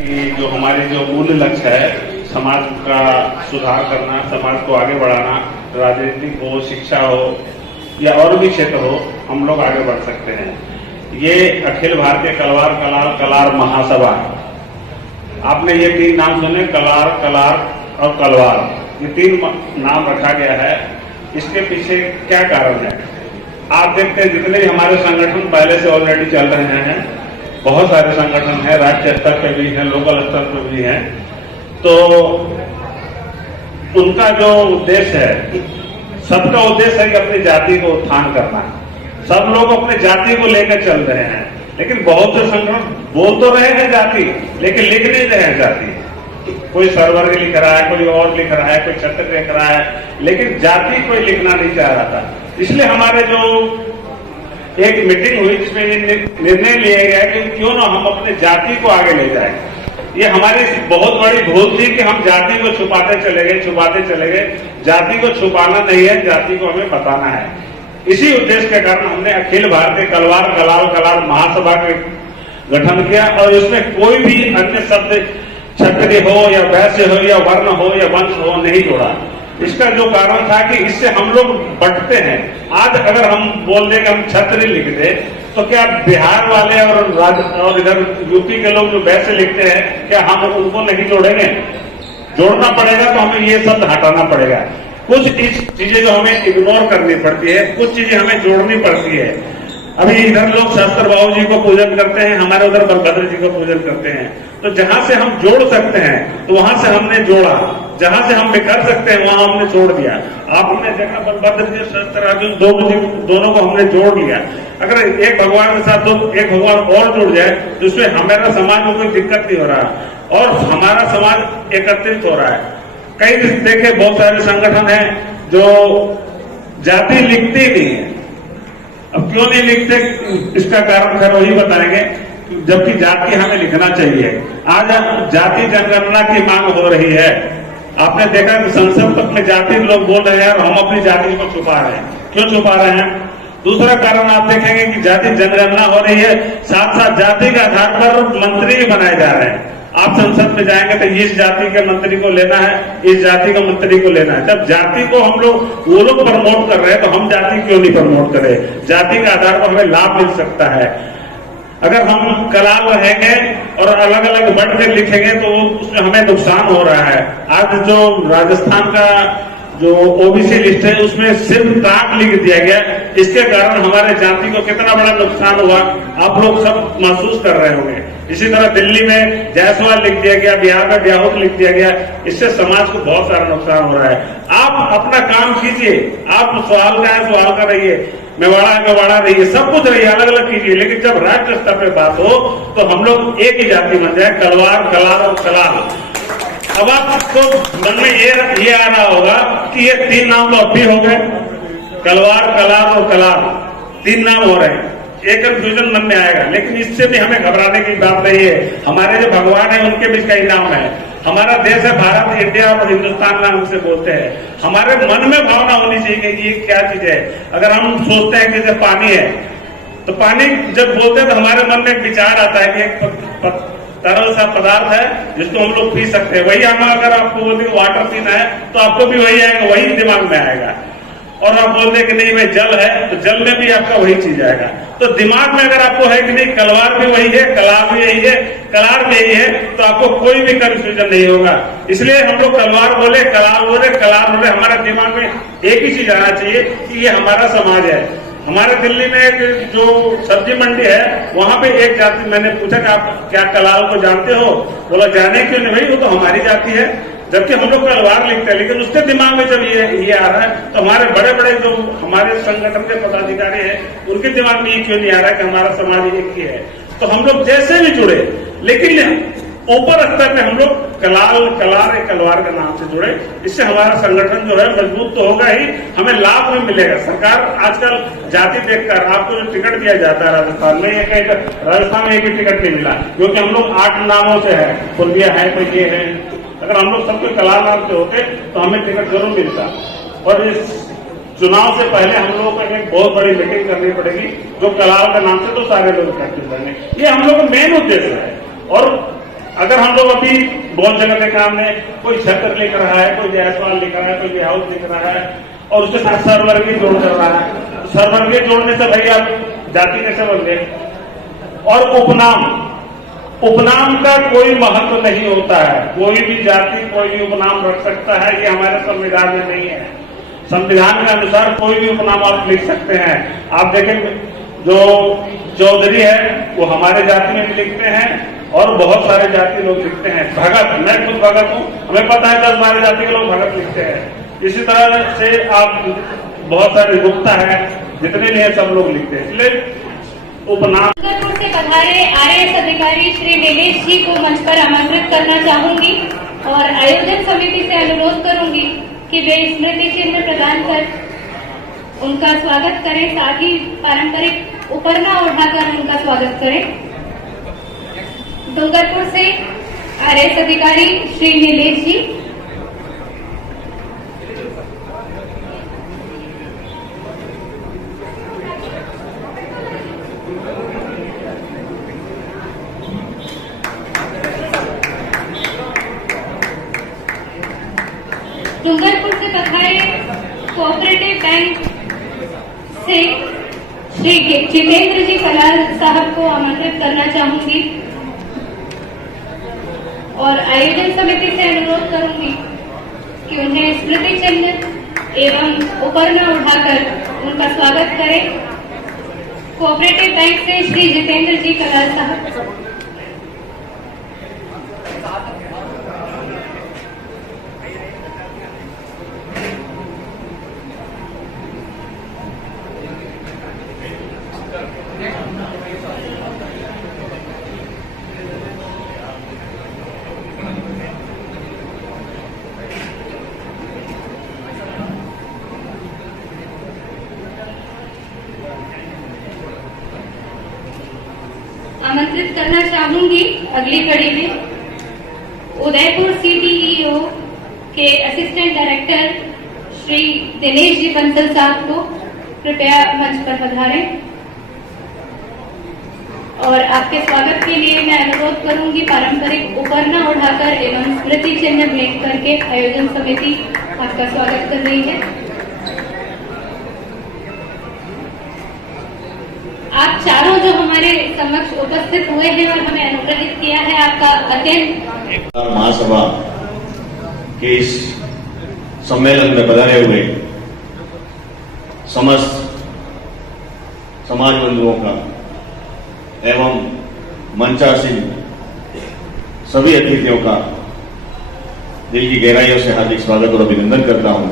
कि जो हमारी जो मूल लक्ष्य है समाज का सुधार करना, समाज को आगे बढ़ाना, राजनीतिक हो, शिक्षा हो या और भी क्षेत्र हो, हम लोग आगे बढ़ सकते हैं। ये अखिल भारतीय कलवार कलार महासभा, आपने ये 3 नाम सुने, कलार, कलार और कलवार, ये 3 नाम रखा गया है। इसके पीछे क्या कारण है? आप देखते हैं जितने भी हमारे संगठन पहले से ऑलरेडी चल रहे हैं, बहुत सारे संगठन हैं, राज्य स्तर पे भी हैं, लोकल स्तर पे भी हैं, तो उनका जो उद्देश्य है, सबका उद्देश्य है कि अपनी जाति को उत्थान करना। सब लोग अपने जाति को लेकर चल रहे हैं, लेकिन बहुत से संगठन बोल तो रहे हैं जाति, लेकिन लिख नहीं रहे हैं जाति। कोई सर्वर्ग लिख रहा है, कोई और लिख रहा है, कोई क्षत्रिय लिख रहा है, लेकिन जाति कोई लिखना नहीं चाह रहा था। इसलिए हमारे जो एक मीटिंग हुई जिसमें निर्णय लिया गया कि क्यों ना हम अपने जाति को आगे ले जाएं। ये हमारी बहुत बड़ी भूल थी कि हम जाति को छुपाते चले गए। जाति को छुपाना नहीं है, जाति को हमें बताना है। इसी उद्देश्य के कारण हमने अखिल भारतीय कलार महासभा का गठन किया और इसमें कोई भी अन्य शब्द क्षत्रिय हो या वैश्य हो या वर्ण हो या वंश हो नहीं जोड़ा। इसका जो कारण था कि इससे हम लोग बंटते हैं। आज अगर हम बोल दें कि हम क्षत्रिय लिख दे, तो क्या बिहार वाले और इधर यूपी के लोग जो वैसे लिखते हैं, क्या हम उनको नहीं जोड़ेंगे? जोड़ना पड़ेगा, तो हमें ये शब्द हटाना पड़ेगा। कुछ चीजें जो हमें इग्नोर करनी पड़ती है, कुछ चीजें हमें जोड़नी पड़ती है। अभी इधर लोग शास्त्र बाबू जी को पूजन करते हैं, हमारे उधर बलभद्र जी को पूजन करते हैं। तो जहां से हम जोड़ सकते हैं तो वहां से हमने जोड़ा, जहां से हम बिखर सकते हैं वहां हमने छोड़ दिया। आपने देखा बलभद्र जी शास्त्र अर्जुन दोनों को हमने जोड़ लिया। अगर एक भगवान के साथ एक भगवान और जुड़ जाए तो उसमें हमारा समाज में कोई दिक्कत नहीं हो रहा और हमारा समाज एकत्रित हो रहा है। कई देखे बहुत सारे संगठन हैं जो जाति लिखते ही नहीं है। अब क्यों नहीं लिखते, इसका कारण खैर वही बताएंगे, जबकि जाति हमें लिखना चाहिए। आज जाति जनगणना की मांग हो रही है। आपने देखा कि संसद तक में जाति लोग बोल रहे हैं और हम अपनी जाति को छुपा रहे हैं। क्यों छुपा रहे हैं? दूसरा कारण आप देखेंगे कि जाति जनगणना हो रही है, साथ साथ जाति के आधार पर मंत्री भी बनाए जा रहे हैं। आप संसद में जाएंगे तो इस जाति के मंत्री को लेना है, इस जाति के मंत्री को लेना है। जब जाति को हम लोग वो लोग प्रमोट कर रहे हैं तो हम जाति क्यों नहीं प्रमोट करें? जाति के आधार पर हमें लाभ मिल सकता है। अगर हम कलाल रहेंगे और अलग अलग बढ़ के लिखेंगे तो उसमें हमें नुकसान हो रहा है। आज जो राजस्थान का जो ओबीसी लिस्ट है उसमें सिर्फ ताक लिख दिया गया, इसके कारण हमारे जाति को कितना बड़ा नुकसान हुआ आप लोग सब महसूस कर रहे होंगे। इसी तरह दिल्ली में जायसवाल लिख दिया गया, बिहार में ब्याहुत लिख दिया गया, इससे समाज को बहुत सारा नुकसान हो रहा है। आप अपना काम कीजिए, आप सवाल का है सवाल का रहिए, मेवाड़ा रहिए, सब कुछ रहिए, अलग अलग कीजिए, लेकिन जब राज्य स्तर पे बात हो तो हम लोग एक ही जाति बन जाए, कलवार, कलार और कलाल। अब आपको मन में ये आ रहा होगा कि ये 3 नाम तो अब भी हो गए, कलवार, कलार और कलार, 3 नाम हो रहे हैं। एक कंफ्यूजन मन में आएगा, लेकिन इससे भी हमें घबराने की बात नहीं है। हमारे जो भगवान है उनके भी कई नाम है। हमारा देश है भारत, इंडिया और हिंदुस्तान नाम से बोलते हैं। हमारे मन में भावना होनी चाहिए कि ये क्या चीज है। अगर हम सोचते हैं कि जैसे पानी है, तो पानी जब बोलते हैं तो हमारे मन में एक विचार आता है कि एक तरल सा पदार्थ है जिसको हम लोग पी सकते हैं। वही हम अगर आपको बोलते वाटर पीना है तो आपको भी वही आएगा, वही दिमाग में आएगा। और आप बोलते कि नहीं भाई जल है तो जल में भी आपका वही चीज आएगा। तो दिमाग में अगर आपको है कि नहीं कलवार भी वही है, कलार भी यही है, कलार भी यही है, तो आपको कोई भी कंफ्यूजन नहीं होगा। इसलिए हम लोग कलवार बोले, कलार बोले, कलार बोले, हमारे दिमाग में एक ही चीज आना चाहिए कि ये हमारा समाज है। हमारे दिल्ली में एक जो सब्जी मंडी है वहां पे एक जाति, मैंने पूछा कि आप क्या कलाल को जानते हो? बोला जाने क्यों नहीं भाई, वो तो हमारी जाति है। जबकि हम लोग कलवार लिखते हैं, लेकिन उसके दिमाग में जब ये आ रहा है तो हमारे बड़े बड़े जो हमारे संगठन के पदाधिकारी हैं उनके दिमाग में ये क्यों नहीं आ रहा है कि हमारा समाज एक ही है। तो हम लोग जैसे भी जुड़े, लेकिन ऊपर स्तर में हम लोग कलाल, कलार, कलवार के नाम से जुड़े। इससे हमारा संगठन जो है मजबूत तो होगा ही, हमें लाभ में मिलेगा। सरकार आजकल जाति देखकर आपको जो टिकट दिया जाता है राजस्थान में, राजस्थान में एक भी टिकट नहीं मिला, क्योंकि हम लोग 8 नामों से है, फुलबिया है, कोई ये है। अगर हम लोग सबको कलार नाम से होते तो हमें टिकट जरूर मिलता। और इस चुनाव से पहले हम लोगों को एक बहुत बड़ी मीटिंग करनी पड़ेगी, जो कलार के नाम से तो सारे लोग इकट्ठे करेंगे। ये हम लोग का मेन उद्देश्य है। और अगर हम लोग अभी बहुत जगह के काम में कोई छत्र लिख रहा है, कोई जायसवाल लिख रहा है, कोई बेहाउस लिख रहा है और उसके साथ सर्ववर्गीय जोड़ कर रहा है, सर्ववर्गीय जोड़ने से भैया जाति कैसे बन गए? और उपनाम का कोई महत्व नहीं होता है। कोई भी जाति कोई भी उपनाम रख सकता है, ये हमारे संविधान में नहीं है। संविधान के अनुसार कोई भी उपनाम आप लिख सकते हैं। आप देखें जो चौधरी है वो हमारे जाति में भी लिखते हैं और बहुत सारे जाति लोग लिखते हैं। भगत, मैं खुद भगत हूं, हमें पता है 10-12 जाति के लोग भगत लिखते हैं। इसी तरह से आप बहुत सारे गुप्ता है, जितने भी है सब लोग लिखते हैं। इसलिए उपनाम से पधारे आरएएस अधिकारी श्री नीलेश जी को मंच पर आमंत्रित करना चाहूंगी और आयोजन समिति से अनुरोध करूंगी कि वे स्मृति चिन्ह प्रदान कर उनका स्वागत करें, साथ ही पारंपरिक उपरना उठाकर उनका स्वागत करें। डूंगरपुर से आरएएस अधिकारी श्री नीलेश जी। डूंगरपुर से पधारे कोऑपरेटिव बैंक से श्री जितेंद्र जी कलाल साहब को आमंत्रित करना चाहूंगी और आयोजन समिति से अनुरोध करूंगी कि उन्हें स्मृति चिन्ह एवं उपरना उठाकर उनका स्वागत करें। कोऑपरेटिव बैंक से श्री जितेंद्र जी कलाल साहब। आमंत्रित करना चाहूंगी अगली कड़ी में उदयपुर सीडीईओ के असिस्टेंट डायरेक्टर श्री दिनेश जी बंसल साहब को कृपया मंच पर पधारें और आपके स्वागत के लिए मैं अनुरोध करूंगी पारंपरिक उपरना उठाकर एवं स्मृति चिन्ह भेंट करके आयोजन समिति आपका स्वागत कर रही है। आप चारों जो हमारे समक्ष उपस्थित हुए हैं और हमें अनुग्रहित किया है, आपका अत्यंत महासभा के इस सम्मेलन में पधारे हुए समस्त समाज बंधुओं का एवं मंचासीन सभी अतिथियों का दिल की गहराइयों से हार्दिक स्वागत और अभिनंदन करता हूं।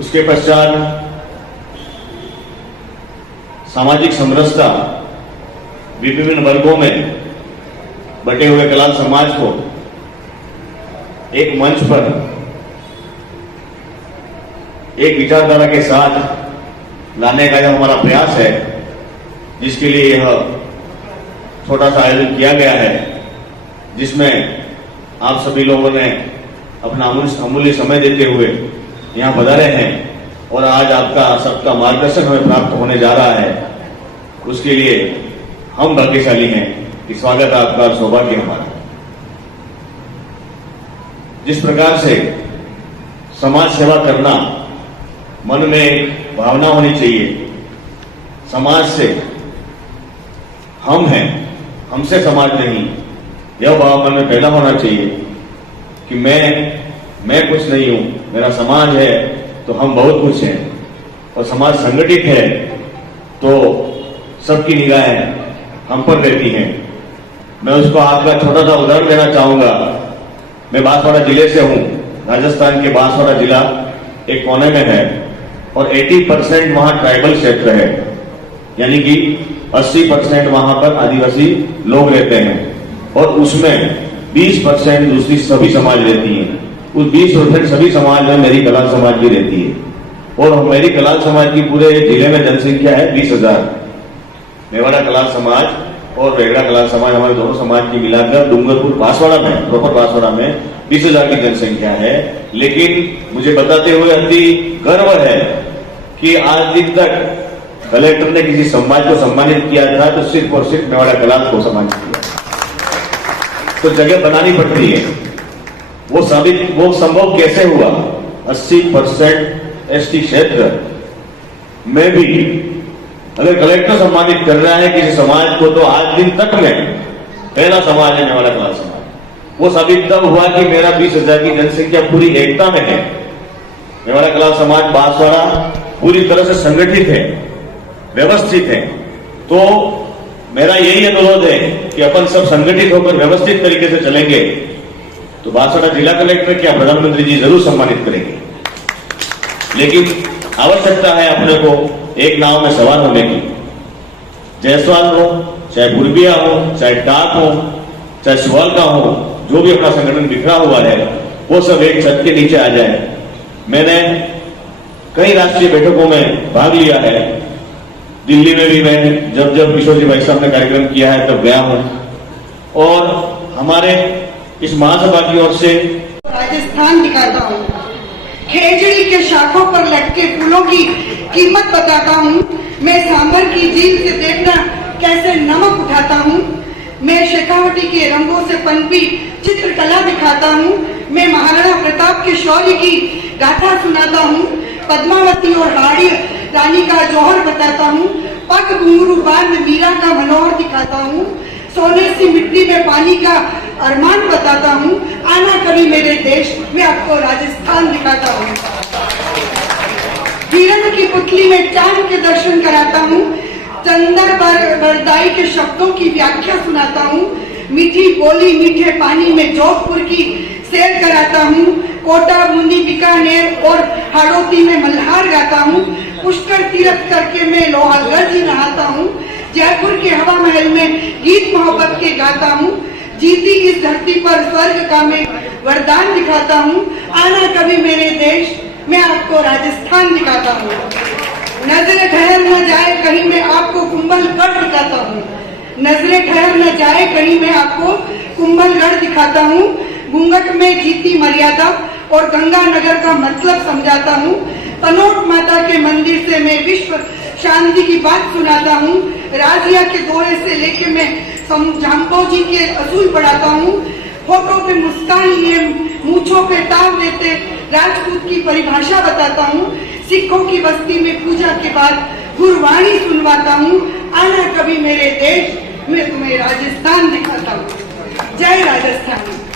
उसके पश्चात सामाजिक समरसता विभिन्न वर्गों में बटे हुए कलाल समाज को एक मंच पर एक विचारधारा के साथ लाने का जो हमारा प्रयास है, जिसके लिए यह छोटा सा आयोजन किया गया है, जिसमें आप सभी लोगों ने अपना अमूल्य समय देते हुए यहां पधारे हैं और आज आपका सबका मार्गदर्शन हमें प्राप्त होने जा रहा है, उसके लिए हम भाग्यशाली हैं कि स्वागत आपका और सौभाग्य हमारा। जिस प्रकार से समाज सेवा करना मन में एक भावना होनी चाहिए, समाज से हम हैं, हमसे समाज नहीं, यह भाव मन में पैदा होना चाहिए कि मैं कुछ नहीं हूं, मेरा समाज है तो हम बहुत कुछ हैं। और समाज संगठित है तो सबकी निगाहें हम पर रहती हैं। मैं उसको आपका छोटा सा उदाहरण देना चाहूंगा। मैं बांसवाड़ा जिले से हूं। राजस्थान के बांसवाड़ा जिला एक कोने में है और 80% वहां ट्राइबल क्षेत्र है, यानी कि 80% वहां पर आदिवासी लोग रहते हैं और उसमें 20% दूसरी सभी समाज रहती है। उस 20% सभी समाज में मेरी कलाल समाज भी रहती है और मेरी कलाल समाज की पूरे जिले में जनसंख्या है 20,000। मेवाड़ा कलाल समाज और रेगड़ा कलाल समाज, हमारे दोनों समाज की मिलाकर डूंगरपुर बांसवाड़ा में, प्रॉपर बांसवाड़ा में 20,000 की जनसंख्या है। लेकिन मुझे बताते हुए अति गर्व है कि आज दिन तक कलेक्टर ने किसी समाज को सम्मानित किया था तो सिर्फ और सिर्फ मेवाड़ा कलाल को सम्मानित किया। तो जगह बनानी पड़ती है। वो संभव कैसे हुआ? 80% एसटी क्षेत्र में भी अगर कलेक्टर सम्मानित कर रहा है किसी समाज को, तो आज दिन तक में पहला समाज है नेवाला कलाल समाज। वो साबित तब हुआ कि मेरा 20,000 की जनसंख्या पूरी एकता में है। नेवाला कलाल समाज बांसवाड़ा पूरी तरह से संगठित है, व्यवस्थित है। तो मेरा यही अनुरोध है कि अपन सब संगठित होकर व्यवस्थित तरीके से चलेंगे तो बांसवाड़ा जिला कलेक्टर क्या प्रधानमंत्री जी जरूर सम्मानित करेंगे। लेकिन आवश्यकता है अपने को एक नाव में सवार होने की। जायसवाल हो, चाहे बुरबिया हो, चाहे डाक हो, चाहे सुवालका हो, जो भी अपना संगठन बिखरा हुआ है वो सब एक छत के नीचे आ जाए। मैंने कई राष्ट्रीय बैठकों में भाग लिया है। दिल्ली में भी मैं जब किशोर जी भाई साहब ने कार्यक्रम किया है तब गया हूं। और हमारे इस महासभा की ओर से राजस्थान दिखाता हूँ। खेजड़ी के शाखों पर लटके फूलों की कीमत बताता हूँ। मैं सांभर की झील से देखना कैसे नमक उठाता हूँ। मैं शेखावटी के रंगों से पनपी चित्रकला दिखाता हूँ। मैं महाराणा प्रताप के शौर्य की गाथा सुनाता हूँ। पद्मावती और हाड़ी रानी का जौहर बताता हूँ। पग घुंघरू बांध मीरा का मनोहर दिखाता हूँ। सोने सी मिट्टी में पानी का अरमान बताता हूँ। आना कभी मेरे देश में आपको राजस्थान दिखाता हूँ। हिरण की पुतली में चांद के दर्शन कराता हूँ। चंदर बरदाई के शब्दों की व्याख्या सुनाता हूँ। मीठी बोली मीठे पानी में जोधपुर की सैर कराता हूँ। कोटा बूंदी बीकानेर और हाड़ौती में मल्हार गाता हूँ। पुष्कर तीर्थ करके मैं लोहागढ़ जी नहाता हूँ। जयपुर के हवा महल में गीत मोहब्बत के गाता हूँ। जीती इस धरती पर स्वर्ग का मैं वरदान दिखाता हूँ। आना कभी मेरे देश मैं आपको राजस्थान दिखाता हूँ। नजरें ठहर न जाए कहीं मैं आपको कुंभलगढ़ दिखाता हूँ। नजरें ठहर न जाए कहीं मैं आपको कुंभलगढ़ दिखाता हूँ। घूंघट में जीती मर्यादा और गंगा नगर का मतलब समझाता हूँ। तनोट माता के मंदिर से मैं विश्व शांति की बात सुनाता हूँ। राजिया के दोहे से लेके मैं झांपोजी के असूल पढ़ाता हूँ। फोटो पे मुस्कान लिए मूंछों पे ताव देते राजपूत की परिभाषा बताता हूँ। सिखों की बस्ती में पूजा के बाद गुरवाणी सुनवाता हूँ। आना कभी मेरे देश में तुम्हें राजस्थान दिखाता हूँ। जय राजस्थान।